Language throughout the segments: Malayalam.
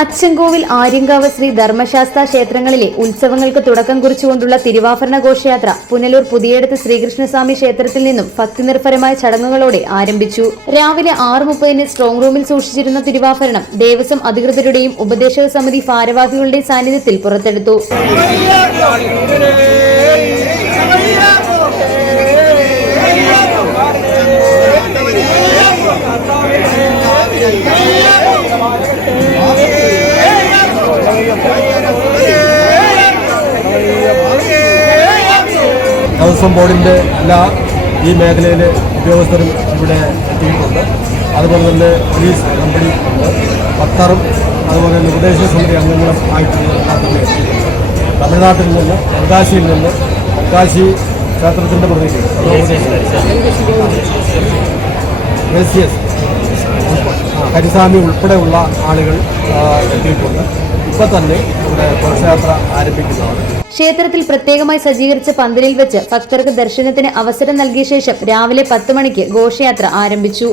അച്ചൻകോവിൽ ആര്യങ്കാവ് ശ്രീ ധർമ്മശാസ്ത്ര ക്ഷേത്രങ്ങളിലെ ഉത്സവങ്ങൾക്ക് തുടക്കം കുറിച്ചുകൊണ്ടുള്ള തിരുവാഭരണ ഘോഷയാത്ര പുനലൂർ പുതിയടത്ത് ശ്രീകൃഷ്ണസ്വാമി ക്ഷേത്രത്തിൽ നിന്നും ഭക്തിനിർഭരമായ ചടങ്ങുകളോടെ ആരംഭിച്ചു. രാവിലെ 6:30 സ്ട്രോങ് റൂമിൽ സൂക്ഷിച്ചിരുന്ന തിരുവാഭരണം ദേവസ്വം അധികൃതരുടെയും ഉപദേശക സമിതി ഭാരവാഹികളുടെയും സാന്നിധ്യത്തിൽ പുറത്തെടുത്തു. ദേവസ്വം ബോർഡിൻ്റെ എല്ലാ ഈ മേഖലയിലെ ഉദ്യോഗസ്ഥരും ഇവിടെ എത്തിയിട്ടുണ്ട്. അതുപോലെ തന്നെ പോലീസ് കമ്പനി ഉണ്ട്, ഭക്തരും അതുപോലെ തന്നെ ഉപദേശക സമിതി അംഗങ്ങളും ആയിട്ടുള്ള എത്തിയിട്ടുണ്ട്. തമിഴ്നാട്ടിൽ നിന്ന് തെങ്കാശിയിൽ നിന്ന് തെങ്കാശി ക്ഷേത്രത്തിൻ്റെ പ്രതിനിധി ഹരിസ്വാമി ഉൾപ്പെടെയുള്ള ആളുകൾ എത്തിയിട്ടുണ്ട്. ഇപ്പോൾ തന്നെ ഇവിടെ ഘോഷയാത്ര ആരംഭിക്കുന്നതാണ്. ക്ഷേത്രത്തിൽ പ്രത്യേകമായി സജ്ജീകരിച്ച പന്തലിൽ വെച്ച് ഭക്തർക്ക് ദർശനത്തിന് അവസരം നൽകിയ ശേഷം രാവിലെ 10 മണിക്ക് ഘോഷയാത്ര ആരംഭിച്ചു.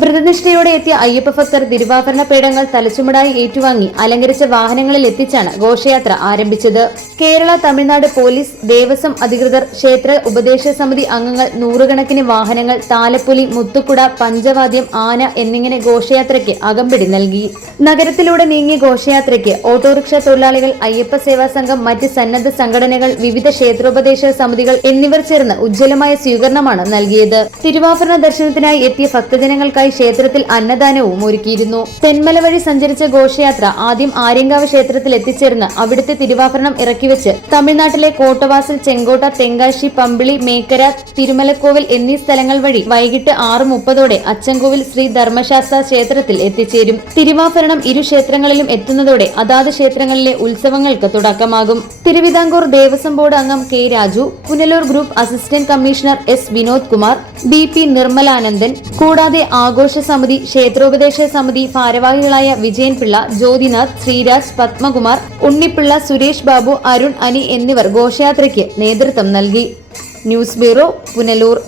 വ്രതനിഷ്ഠയോടെ എത്തിയ അയ്യപ്പ ഭക്തർ തിരുവാഭരണ പേടങ്ങൾ തലച്ചുമടായി ഏറ്റുവാങ്ങി അലങ്കരിച്ച വാഹനങ്ങളിൽ എത്തിച്ചാണ് ഘോഷയാത്ര ആരംഭിച്ചത്. കേരള, തമിഴ്നാട് പോലീസ്, ദേവസ്വം അധികൃതർ, ക്ഷേത്ര ഉപദേശക സമിതി അംഗങ്ങൾ, നൂറുകണക്കിന് വാഹനങ്ങൾ, താലപ്പൊലി, മുത്തുക്കുട, പഞ്ചവാദ്യം, ആന എന്നിങ്ങനെ ഘോഷയാത്രയ്ക്ക് അകമ്പടി നൽകി. നഗരത്തിലൂടെ നീങ്ങിയ ഘോഷയാത്രയ്ക്ക് ഓട്ടോറിക്ഷ തൊഴിലാളികൾ, അയ്യപ്പ സേവാ സംഘം, മറ്റ് സന്നദ്ധ സംഘടനകൾ, വിവിധ ക്ഷേത്രോപദേശക സമിതികൾ എന്നിവർ ചേർന്ന് ഉജ്ജ്വലമായ സ്വീകരണമാണ് നൽകിയത്. തിരുവാഭരണ ദർശനത്തിനായി എത്തിയ ഭക്തജനങ്ങൾക്കായി ക്ഷേത്രത്തിൽ അന്നദാനവും ഒരുക്കിയിരുന്നു. തെന്മല വഴി സഞ്ചരിച്ച ഘോഷയാത്ര ആദ്യം ആര്യങ്കാവ് ക്ഷേത്രത്തിൽ എത്തിച്ചേർന്ന് അവിടുത്തെ തിരുവാഭരണം ഇറക്കിവെച്ച് തമിഴ്നാട്ടിലെ കോട്ടവാസൽ, ചെങ്കോട്ട, തെങ്കാശി, പമ്പിളി, മേക്കര, തിരുമലക്കോവിൽ എന്നീ സ്ഥലങ്ങൾ വഴി വൈകിട്ട് 6:30 അച്ചൻകോവിൽ ശ്രീ ധർമ്മശാസ്ത്ര ക്ഷേത്രത്തിൽ എത്തിച്ചേരും. തിരുവാഭരണം ഇരു ക്ഷേത്രങ്ങളിലും എത്തുന്നതോടെ അതാത് ക്ഷേത്രങ്ങളിലെ ഉത്സവങ്ങൾക്ക് തുടക്കമാകും. തിരുവിതാംകൂർ ദേവസ്വം ബോർഡ് അംഗം K Raju, Punalur group assistant commissioner S Vinod Kumar, BP Nirmalanandan, കൂടാതെ ആഘോഷ സമിതി, ക്ഷേത്രോപദേശക സമിതി ഭാരവാഹികളായ വിജയൻ പിള്ള, ജ്യോതിനാഥ്, ശ്രീരാജ്, പത്മകുമാർ, ഉണ്ണിപ്പിള്ള, സുരേഷ് ബാബു, അരുൺ, അനി എന്നിവർ ഘോഷയാത്രയ്ക്ക് നേതൃത്വം നൽകി. News bureau, Punalur.